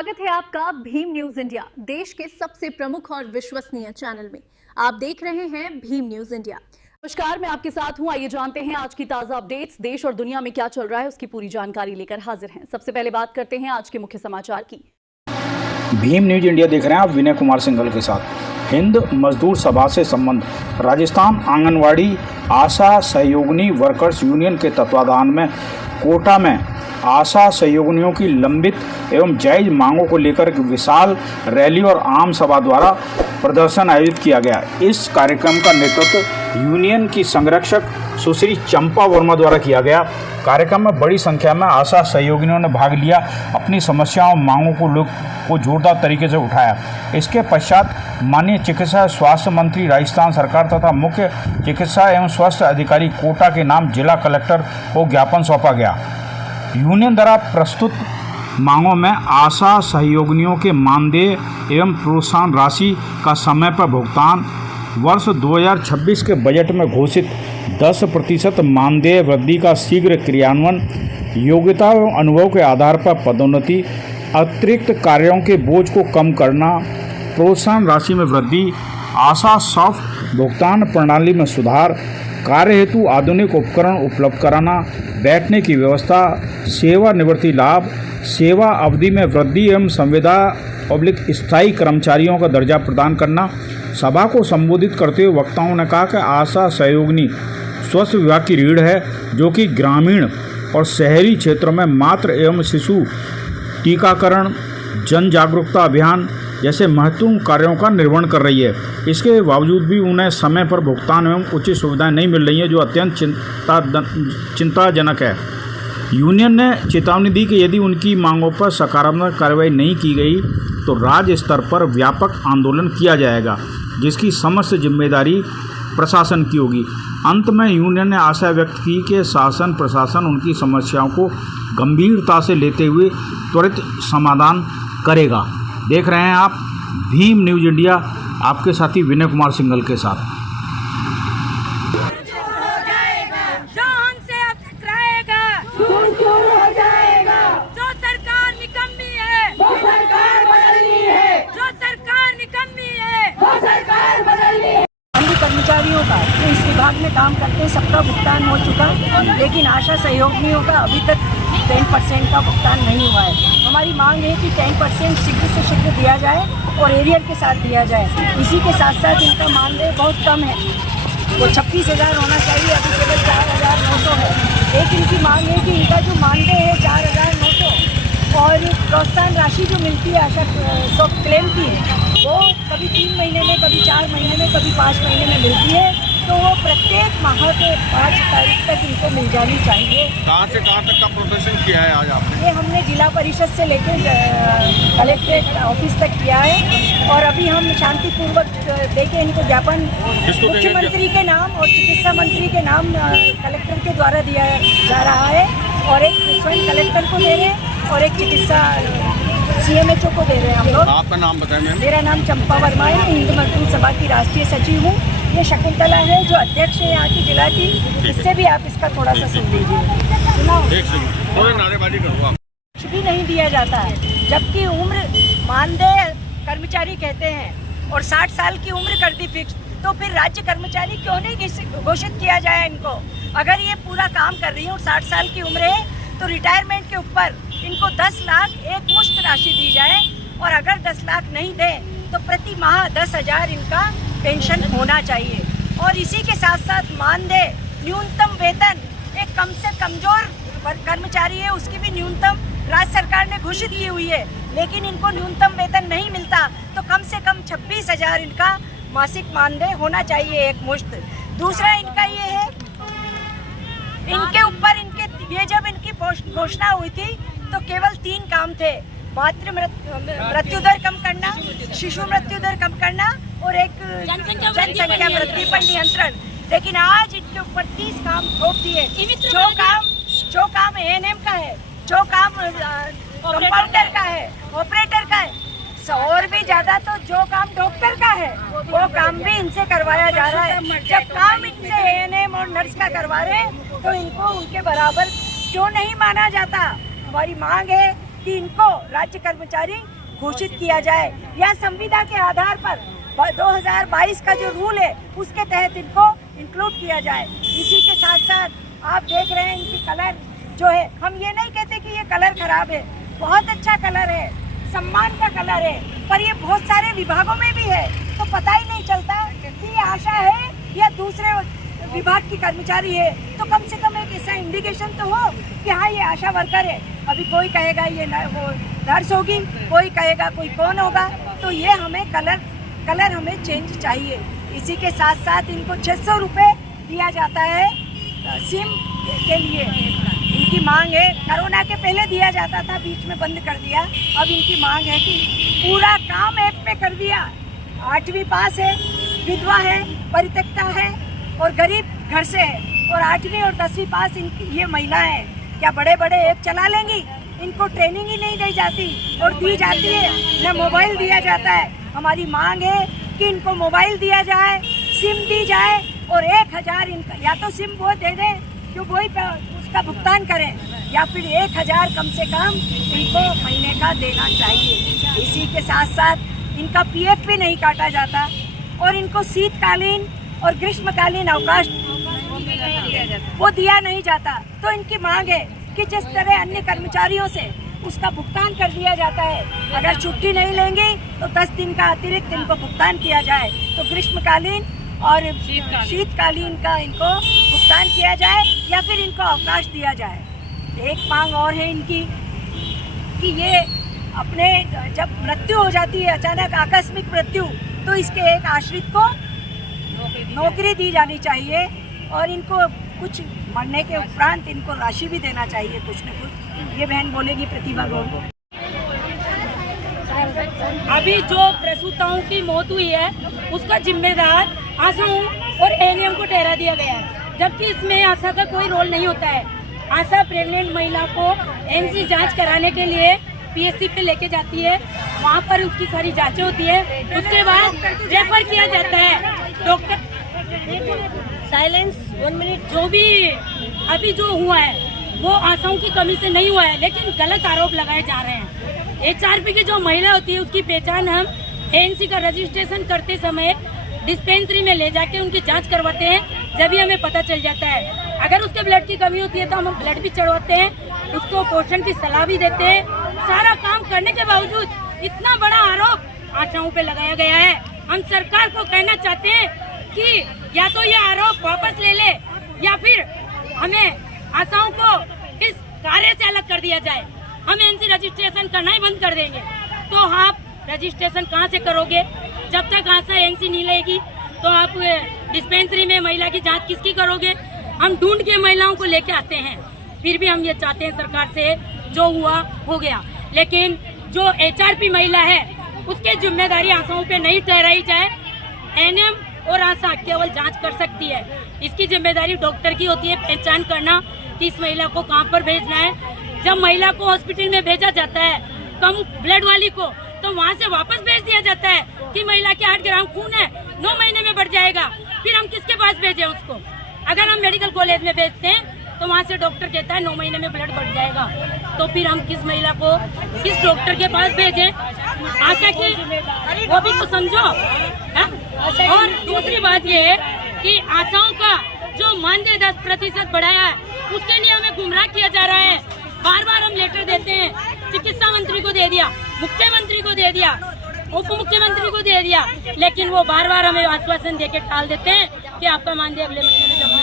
स्वागत है आपका भीम न्यूज इंडिया, देश के सबसे प्रमुख और विश्वसनीय चैनल में। आप देख रहे हैं भीम न्यूज इंडिया। नमस्कार, मैं आपके साथ हूं। आइए जानते हैं आज की ताजा अपडेट्स। देश और दुनिया में क्या चल रहा है उसकी पूरी जानकारी लेकर हाजिर हैं। सबसे पहले बात करते हैं आज के मुख्य समाचार की। भीम न्यूज इंडिया देख रहे हैं आप विनय कुमार सिंघल के साथ। हिंद मजदूर सभा से संबंध। राजस्थान आंगनवाड़ी आशा सहयोगिनी वर्कर्स यूनियन के तत्वाधान में कोटा में आशा सहयोगिनियों की लंबित एवं जायज मांगों को लेकर एक विशाल रैली और आम सभा द्वारा प्रदर्शन आयोजित किया गया। इस कार्यक्रम का नेतृत्व यूनियन की संरक्षक सुश्री चंपा वर्मा द्वारा किया गया। कार्यक्रम में बड़ी संख्या में आशा सहयोगिनियों ने भाग लिया, अपनी समस्याओं और मांगों को जोरदार तरीके से उठाया। इसके पश्चात माननीय चिकित्सा स्वास्थ्य मंत्री राजस्थान सरकार तथा मुख्य चिकित्सा एवं स्वास्थ्य अधिकारी कोटा के नाम जिला कलेक्टर को ज्ञापन सौंपा गया। यूनियन द्वारा प्रस्तुत मांगों में आशा सहयोगिनियों के मानदेय एवं प्रोत्साहन राशि का समय पर भुगतान, वर्ष 2026 के बजट में घोषित 10% मानदेय वृद्धि का शीघ्र क्रियान्वयन, योग्यता एवं अनुभव के आधार पर पदोन्नति, अतिरिक्त कार्यों के बोझ को कम करना, प्रोत्साहन राशि में वृद्धि, आशा सॉफ्ट भुगतान प्रणाली में सुधार, कार्य हेतु आधुनिक उपकरण उपलब्ध कराना, बैठने की व्यवस्था, सेवानिवृत्ति लाभ, सेवा अवधि में वृद्धि एवं संविदा स्थायी कर्मचारियों का दर्जा प्रदान करना। सभा को संबोधित करते हुए वक्ताओं ने कहा कि आशा सहयोगिनी स्वास्थ्य विभाग की रीढ़ है, जो कि ग्रामीण और शहरी क्षेत्रों में मातृ एवं शिशु टीकाकरण, जन जागरूकता अभियान जैसे महत्वपूर्ण कार्यों का निर्वहन कर रही है। इसके बावजूद भी उन्हें समय पर भुगतान एवं उचित सुविधाएं नहीं मिल रही हैं, जो अत्यंत चिंताजनक है। यूनियन ने चेतावनी दी कि यदि उनकी मांगों पर सकारात्मक कार्रवाई नहीं की गई तो राज्य स्तर पर व्यापक आंदोलन किया जाएगा, जिसकी समस्त जिम्मेदारी प्रशासन की होगी। अंत में यूनियन ने आशा व्यक्त की कि शासन प्रशासन उनकी समस्याओं को गंभीरता से लेते हुए त्वरित समाधान करेगा। देख रहे हैं आप भीम न्यूज इंडिया, आपके साथी विनय कुमार सिंघल के साथ। जो हमसे अब टकराएगा, जो सरकार निकम्मी है, वो सरकार बदलनी है, जो सरकार निकम्मी है, वो सरकार बदलनी है। कर्मचारियों का जो इस विभाग में काम करते हैं सबका भुगतान हो चुका, लेकिन आशा सहयोगिनियों का अभी तक 10% का भुगतान नहीं हुआ है। हमारी मांग है कि 10% शीघ्र से शीघ्र दिया जाए और एरियर के साथ दिया जाए। इसी के साथ साथ इनका मानदेय बहुत कम है, वो 26,000 होना चाहिए, अभी केवल 4,900 है। एक इनकी मांग है कि इनका जो मानदेय है 4,900 और प्रोत्साहन राशि जो मिलती है आशा सॉफ्ट क्लेम की है, वो कभी 3 महीने में, कभी 4 महीने में, कभी 5 महीने में मिलती है, तो वो प्रत्येक माह के 5 तारीख तक इनको मिल जानी चाहिए। कहाँ से कहाँ तक का प्रदर्शन किया है आज आपने? ये हमने जिला परिषद से लेकर कलेक्ट्रेट ऑफिस तक किया है और अभी हम शांतिपूर्वक देके इनको ज्ञापन मुख्यमंत्री के नाम और चिकित्सा मंत्री के नाम कलेक्टर के द्वारा दिया जा रहा है, और एक स्वयं कलेक्टर को दे रहे हैं और एक चिकित्सा CMHO को दे रहे हैं हम लोग। आपका नाम बताएं मैम। मेरा नाम चंपा वर्मा है, हिंद मजदूर सभा की राष्ट्रीय सचिव हूँ। ये शकुंतला है जो अध्यक्ष है यहाँ की जिला की, इससे भी आप इसका थोड़ा सा सुन लीजिए। थोड़ी नारेबाजी करूँगा। कुछ भी नहीं दिया जाता है, जबकि उम्र मानदेय कर्मचारी कहते हैं और 60 साल की उम्र कर दी फिक्स, तो फिर राज्य कर्मचारी क्यों नहीं घोषित किया जाए इनको? अगर ये पूरा काम कर रही है और 60 साल की उम्र है, तो रिटायरमेंट के ऊपर इनको 10 लाख एक मुश्त राशि दी जाए, और अगर 10 लाख नहीं दें तो प्रति माह 10,000 इनका पेंशन होना चाहिए। और इसी के साथ साथ मानदेय, न्यूनतम वेतन, एक कम से कमजोर कर्मचारी है उसकी भी न्यूनतम राज्य सरकार ने घोषित की हुई है, लेकिन इनको न्यूनतम वेतन नहीं मिलता, तो कम से कम 26,000 इनका मासिक मानदेय होना चाहिए एक मुश्त। दूसरा इनका ये है, इनके ऊपर ये जब इनकी घोषणा हुई थी तो केवल 3 काम थे: मातृ मृत्यु दर कम करना, शिशु मृत्यु दर कम करना और एक जनसंख्या वृद्धि पर नियंत्रण। लेकिन आज इनके ऊपर 30 काम थोप दिए। जो काम ANM का है, जो काम कंपाउंडर का है, ऑपरेटर का है, और भी ज्यादा तो जो काम डॉक्टर का है वो काम भी इनसे करवाया जा रहा है। जब काम इनसे ANM और नर्स का करवा रहे हैं तो इनको उनके बराबर क्यों नहीं माना जाता? हमारी मांग है कि इनको राज्य कर्मचारी घोषित किया जाए, या संविदा के आधार पर 2022 का जो रूल है उसके तहत इनको इंक्लूड किया जाए। इसी के साथ साथ आप देख रहे हैं इनकी कलर जो है, हम ये नहीं कहते कि ये कलर खराब है, बहुत अच्छा कलर है, सम्मान का कलर है, पर ये बहुत सारे विभागों में भी है तो पता ही नहीं चलता कि ये आशा है या दूसरे विभाग की कर्मचारी है। तो कम से कम एक ऐसा इंडिकेशन तो हो कि हाँ ये आशा वर्कर है। अभी कोई कहेगा ये वो नर्स होगी, कोई कहेगा कोई कौन होगा, तो ये हमें कलर हमें चेंज चाहिए। इसी के साथ साथ इनको 600 रुपये दिया जाता है सिम के लिए। इनकी मांग है, कोरोना के पहले दिया जाता था, बीच में बंद कर दिया, अब इनकी मांग है कि पूरा काम ऐप पे कर दिया। 8वीं पास है, विधवा है, परित्यक्ता है और गरीब घर से है, और 8वीं और 10वीं पास इनकी ये महिलाएं हैं, क्या बड़े बड़े ऐप चला लेंगी? इनको ट्रेनिंग ही नहीं दी जाती और दी जाती है न मोबाइल दिया जाता है। हमारी मांग है कि इनको मोबाइल दिया जाए, सिम दी जाए और 1000 इनका, या तो सिम वो दे दें जो वही उसका भुगतान करें, या फिर 1000 कम से कम इनको महीने का देना चाहिए। इसी के साथ साथ इनका PF भी नहीं काटा जाता और इनको शीतकालीन और ग्रीष्मकालीन अवकाश वो दिया नहीं जाता। तो इनकी मांग है कि जिस तरह अन्य कर्मचारियों से उसका भुगतान कर दिया जाता है, अगर छुट्टी नहीं लेंगे तो 10 दिन का अतिरिक्त इनको भुगतान किया जाए, तो ग्रीष्मकालीन और शीतकालीन का इनको भुगतान किया जाए या फिर इनको अवकाश दिया जाए। एक मांग और है इनकी कि ये अपने जब मृत्यु हो जाती है, अचानक आकस्मिक मृत्यु, तो इसके एक आश्रित को नौकरी दी जानी चाहिए और इनको कुछ मरने के उपरांत इनको राशि भी देना चाहिए कुछ न कुछ। ये बहन बोलेगी प्रतिभा गौड़। अभी जो प्रसूताओं की मौत हुई है उसका जिम्मेदार आशाओं और एएनएम को ठहरा दिया गया है, जबकि इसमें आशा का कोई रोल नहीं होता है। आशा प्रेग्नेंट महिला को एनसी जांच कराने के लिए PSC पे लेके जाती है, वहाँ पर उसकी सारी जांचें होती है, उसके बाद रेफर किया जाता है। Doctor silence 1 minute. जो भी अभी जो हुआ है वो आशाओं की कमी से नहीं हुआ है, लेकिन गलत आरोप लगाए जा रहे हैं। HRP की जो महिला होती है उसकी पहचान हम ANC का रजिस्ट्रेशन करते समय डिस्पेंसरी में ले जाके उनकी जांच करवाते हैं, जब ही हमें पता चल जाता है। अगर उसके ब्लड की कमी होती है तो हम ब्लड भी चढ़वाते हैं, उसको पोषण की सलाह भी देते हैं। सारा काम करने के बावजूद इतना बड़ा आरोप आशाओं पे लगाया गया है। हम सरकार को कहना चाहते हैं कि या तो ये आरोप वापस ले ले या फिर हमें आशाओं को इस कार्य से अलग कर दिया जाए। हम NC रजिस्ट्रेशन करना ही बंद कर देंगे। तो आप रजिस्ट्रेशन कहाँ से करोगे? जब तक आशा NC नहीं लेगी तो आप डिस्पेंसरी में महिला की जांच किसकी करोगे? हम ढूंढ के महिलाओं को लेके आते हैं। फिर भी हम ये चाहते हैं सरकार से जो हुआ हो गया, लेकिन जो HRP महिला है उसकी जिम्मेदारी आशाओं पे नहीं ठहराई जाए। NM और आशा केवल जांच कर सकती है, इसकी जिम्मेदारी डॉक्टर की होती है पहचान करना कि इस महिला को कहां पर भेजना है। जब महिला को हॉस्पिटल में भेजा जाता है कम ब्लड वाली को, तो वहां से वापस भेज दिया जाता है कि महिला के 8 ग्राम खून है, 9 महीने में बढ़ जाएगा। फिर हम किसके पास भेजें उसको? अगर हम मेडिकल कॉलेज में भेजते हैं तो वहाँ से डॉक्टर कहता है 9 महीने में ब्लड बढ़ जाएगा, तो फिर हम किस महिला को किस डॉक्टर के पास भेजें? आशा की वो भी तो समझो है? और दूसरी बात ये है कि आशाओं का जो मानदेय 10% बढ़ाया है उसके लिए हमें गुमराह किया जा रहा है। बार बार हम लेटर देते हैं, चिकित्सा मंत्री को दे दिया, मुख्यमंत्री को दे दिया, उप मुख्यमंत्री को दे दिया, लेकिन वो बार बार हमें आश्वासन देके टाल देते हैं कि आपका मानदेय अगले महीने में जमा